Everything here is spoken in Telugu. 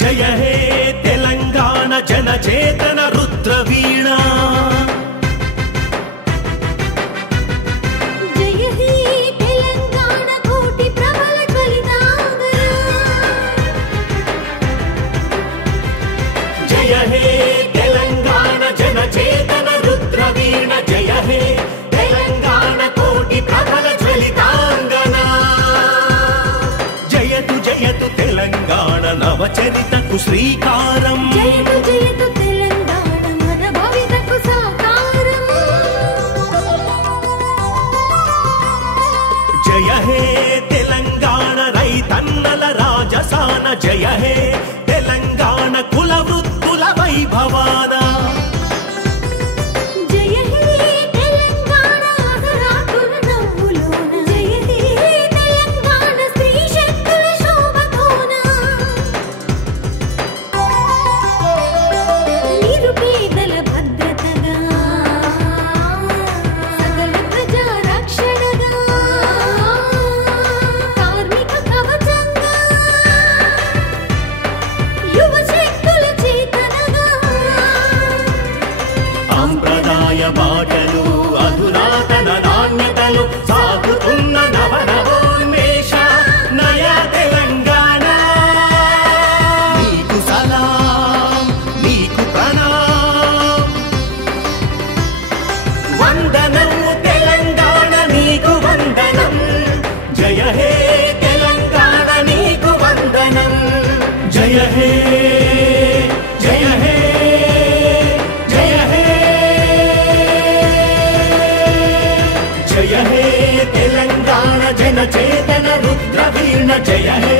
జయ హే తెలంగాణ జనచేతన రుద్రవీణ జయ హే తెలంగాణ కోటి ప్రబల జ్వలితాంగన జయ హే తెలంగాణ జనచేతన రుద్రవీణ జయ హే తెలంగాణ కోటి ప్రబల జ్వలితాంగన జయతు జయతు తెలంగాణ నవచరితకు శ్రీకారం జయతు జయతు తెలంగాణ మన భవితకు సాకారం జయ హే తెలంగాణ రైతన్నల రాజసాన జయ హే తెలంగాణ కుల వృత్తుల వైభవాన జయ హే తెలంగాణ ఆదరాకుల నవ్వులోన జయ హే తెలంగాణ స్త్రీ శక్తుల శోభతోన నిరుపేదల భద్రతగా సకల ప్రజా రక్షణగా కార్మిక కవచంగా యువ శక్తుల చేతనగా సాంప్రదాయ బాటలు అధునాతన నాణ్యతలు సాగుతున్న నవనవోన్మేష నయా తెలంగాణ నీకు సలాం నీకు ప్రణాం వందనం తెలంగాణ నీకు వందనం జయ హే తెలంగాణ నీకు వందనం జయ హే జయ హే జయ హే జయ హే తెలంగాణ జనచేతన రుద్రవీణ జయ హే